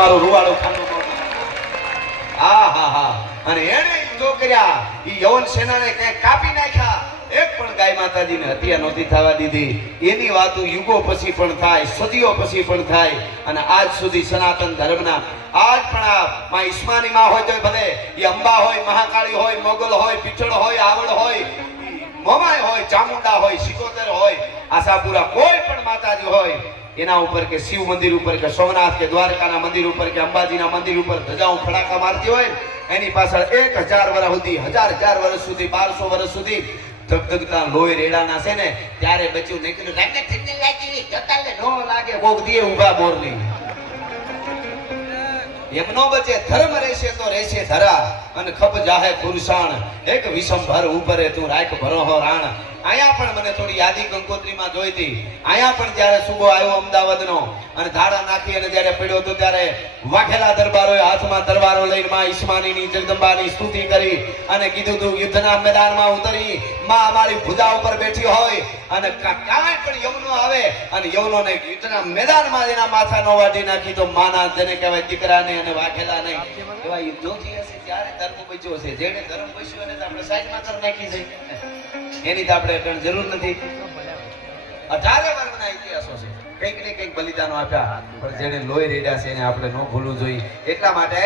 તમારું રૂવાડું ખાનું હા અને એને યુદ્ધો કર્યા ઈ યવન સેનાને કઈ કાપી નાખ્યા એક પણ ગાય માતાજીને હત્યા નહોતી થવા દીધી એની વાતો યુગો પછી પણ થાય સદીઓ પછી પણ થાય અને આજ સુધી સનાતન ધર્મના આજ પણ આ માં ઈસ્માની માં હોય તો ભલે એ અંબા હોય મહાકાળી હોય મોગલ હોય પીછળ હોય આવડ હોય મોમાય હોય ચામુંડા હોય સિકોતર હોય આશાપુરા કોઈ પણ માતાજી હોય એના ઉપર કે શિવ મંદિર ઉપર કે સોમનાથ કે દ્વારકાના મંદિર ઉપર કે અંબાજીના મંદિર ઉપર ધજાઓ ફડાકા મારતી હોય એની પાછળ 1000 વર્ષ સુધી 1000 વર્ષ સુધી 1200 વર્ષ સુધી ધગધગતા લોહી રેડાના છે ને ત્યારે બચ્યું નીકળ્યું રાગે ઠંડી લાગી જતાલે નો લાગે ભોગ દીએ ઊભા મોરલી એમનો બચે ધર્મ રહેશે તો રહેશે ધરા અને ખપ જાહે પુરુષાણ એક વિષમ ભર ઉપરે તું રાખ ભરોહો રાણ આયા પણ મને થોડી યાદી કંકોત્રીમાં જોઈતી આયા પણ જ્યારે સુબો આવ્યો અમદાવાદનો અને ધાડા નાખી અને જ્યારે પડ્યો તો ત્યારે વાઘેલા દરબારોએ હાથમાં તલવારો લઈને માં ઈસ્માનીની જગદંબાની સ્તુતિ કરી અને કીધું તું યુદ્ધના મેદાનમાં ઉતરી માં અમારી ભુજા ઉપર બેઠી હોય અને કાંઈ પણ યવનો આવે અને યવનોને યુદ્ધના મેદાનમાં એના માથા નો વાટી નાખી તો માના જેને કહેવાય દીકરાને અને વાઘેલા નહીં એવા યુદ્ધો થી હશે ત્યારે ધર્મ બચ્યો છે જેને ધર્મ બચ્યો એને આપણે સાઈડમાં કરી નાખી છે એની તો આપણે કણ જરૂર નથી 18 વર્ગના ઇતિહાસો છે કંઈક ને કંઈક બલિદાનો આપ્યા પણ જેને લોહી રેડ્યા છે એને આપણે ન ભૂલવું જોઈએ એટલા માટે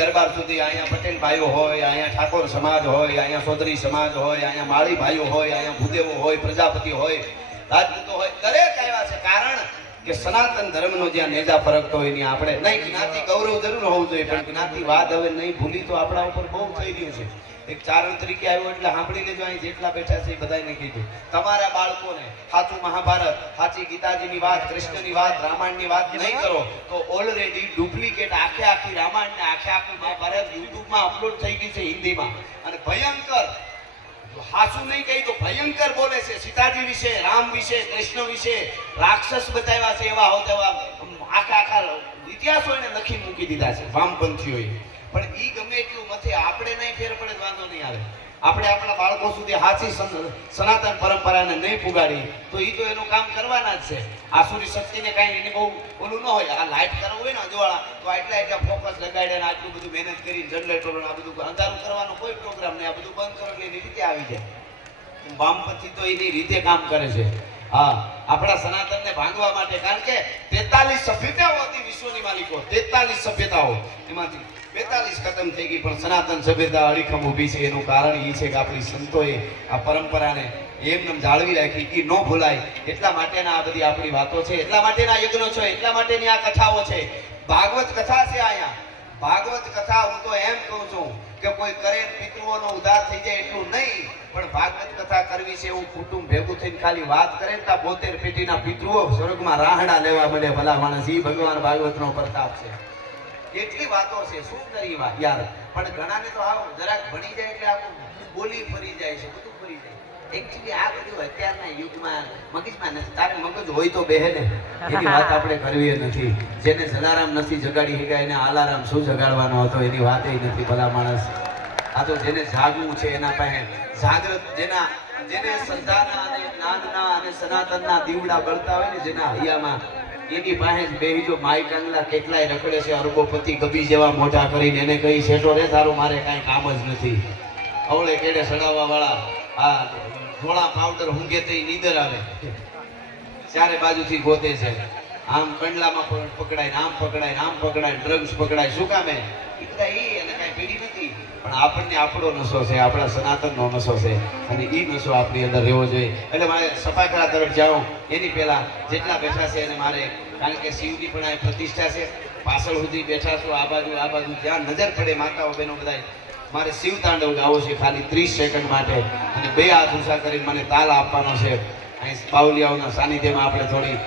દરબાર સુધી અહીંયા પટેલ ભાઈઓ હોય અહીંયા ઠાકોર સમાજ હોય અહીંયા ચૌધરી સમાજ હોય અહીંયા માળી ભાઈઓ હોય અહીંયા ભૂદેવો હોય પ્રજાપતિ હોય રાજપૂતો હોય દરેક આવ્યા છે કારણ કે સનાતન ધર્મનો જ્યાં નેજા ફરકતો હોય એની આપણે નહીં જ્ઞાતિ ગૌરવ જરૂર હોવું જોઈએ પણ જ્ઞાતિવાદ હવે નહીં ભૂલી તો આપણા ઉપર બહુ થઈ રહ્યું છે એક ચારણ તરીકે આવ્યો એટલે સાંભળી લેજો અહીં જેટલા બેઠા છે એ બધાને કીધું તમારા બાળકોને સાચું મહાભારત સાચી ગીતાજીની વાત કૃષ્ણની વાત રામાયણની વાત નહીં કરો તો ઓલરેડી ડુપ્લિકેટ આખી રામાયણ ને આખી મહાભારત યુટ્યુબમાં અપલોડ થઈ ગઈ છે હિન્દીમાં અને ભયંકર હાસુ નહીં કહી તો ભયંકર બોલે છે સીતાજી વિશે રામ વિશે કૃષ્ણ વિશે રાક્ષસ બતાવ્યા છે એવા હોતા આખા ઇતિહાસો એને લખી મૂકી દીધા છે વામપંથીઓએ પણ ઈ ગમે એટલું મથે આપણે નહીં ફેર પડે વાંધો નહીં આવે આપણે આપણા બાળકો સુધી સાચી સનાતન પરંપરાને નહીં પુગાડી તો ઈ તો એનું કામ કરવાના જ છે આસુરી શક્તિને કાંઈ એની બહુ ઓલું ન હોય આ લાઇટ કરવું હોય ને અજવાળા તો એટલા ફોકસ લગાડ્યા આટલું બધું મહેનત કરી જનરેટરો આ બધું અંધારું કરવાનો કોઈ પ્રોગ્રામ નહીં આ બધું બંધ કરો એટલે એની રીતે આવી જાય વામપંથી તો એની રીતે કામ કરે છે હા આપણા સનાતનને ભાંગવા માટે કારણ કે 43 સભ્યતાઓ હતી વિશ્વની માલિકો 43 સભ્યતાઓ એમાંથી 42 ખતમ થઈ ગઈ પણ સનાતન સભ્યતા અડીખમ ઊભી છે એનું કારણ એ છે કે આપણી સંતોએ આ પરંપરાને એમને જાળવી રાખી એ ન ભૂલાય એટલા માટેના આ બધી આપણી વાતો છે એટલા માટેના યજ્ઞો છે એટલા માટેની આ કથાઓ છે ભાગવત કથા છે અહીંયા ભાગવત કથા હું તો એમ કહું છું કે કોઈ કરે પિતૃઓનો ઉદ્ધાર થઈ જાય એટલું નહીં પણ ભાગવત કથા કરવી છે એવું કુટુંબ ભેગું થઈને ખાલી વાત કરે ને 72 પેઢીના પિતૃઓ સ્વર્ગમાં રાહડા લેવા મળે ભલા માણસ ઈ ભગવાન ભાગવતનો પ્રતાપ છે કેટલી વાતો છે શું કરી વાત યાર પણ ઘણાને તો આવો જરાક ભણી જાય એટલે આખું બોલી ફરી જાય છે બધું ફરી જાય એકચ્યુઅલી આ બધું અત્યારના યુગમાં મગજમાં નથી તારે મગજ હોય તો બેહે ને એની વાત આપણે કરવી નથી જેને જલારામ નથી જગાડી શકાય એને આલારામ શું જગાડવાનો હતો એની વાત નથી ભલા માણસ આ તો જેને જાગવું છે એના પાસે જાગૃત જેને શ્રદ્ધાના અને જ્ઞાનના અને સનાતનના દીવડા બળતા હોય ને જેના હૈયામાં એની પાસે જ બેહી જો માઈ કાંગલા કેટલાય રખડે છે અરબોપતિ ગબી જેવા મોટા કરીને એને કહી શેઠો રે તારું મારે કાંઈ કામ જ નથી અવળે કેડે સડાવવા વાળા આ ધોળા પાવડર ઊંઘે તે નીંદર આવે ચારે બાજુથી ગોતે છે આમ કંડલામાં પકડાય આમ પકડાય ડ્રગ્સ પકડાય શું કામે એ બધા એને કાંઈ પીડી નથી પણ આપણને આપણો નશો છે આપણા સનાતનનો નશો છે અને એ નશો આપણી અંદર રહેવો જોઈએ એટલે મારે સપાખરા તરફ જાઉં એની પહેલા જેટલા બેઠા છે એને મારે કારણ કે શિવની પણ આ પ્રતિષ્ઠા છે પાછળ સુધી બેઠા છો આ બાજુ જ્યાં નજર પડે માતાઓ બહેનો બધા મારે શિવ તાંડવ ગાવો છે ખાલી 30 સેકન્ડ માટે અને બે હાથ ઊંચા કરીને મને તાલ આપવાનો છે અહીં બાવલિયાઓના સાનિધ્યમાં આપણે થોડી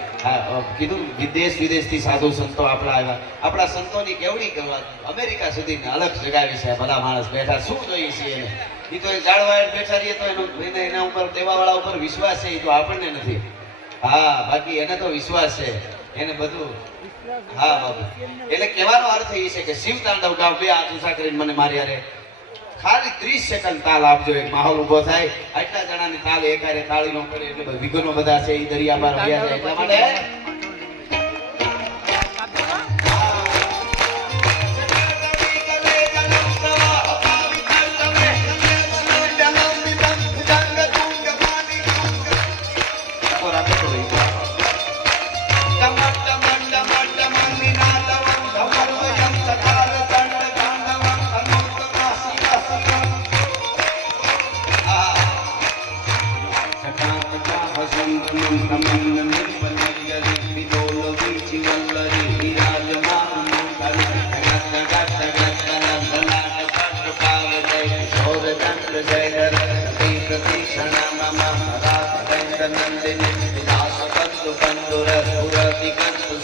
કીધું દેશ વિદેશથી સાધુ સંતો આપણા સંતોની કેવડી કરવા અમેરિકા સુધી અલગ જગાવી છે બધા માણસ બેઠા શું જોઈએ છે એને એ તો જાળવાય બેઠા રહીએ તો એના ઉપર દેવાવાળા ઉપર વિશ્વાસ છે એ તો આપણને નથી હા બાકી એને તો વિશ્વાસ છે એને બધું હા બાબુ એટલે કહેવાનો અર્થ એ છે કે શિવ તાંડવ ગાવ બે હાથ ઊંચા કરીને મને મારી યારે ખાલી 30 સેકન્ડ તાલ આપજો એક માહોલ ઉભો થાય આટલા જણાની તાલ એકારે તાળી નો પડે એટલે વિઘ્નો બધા છે એ દરિયા પાર વયા જાય એટલા માટે નંદિની વિલાસ કંદુ કંદુર પુરતિ કંદુ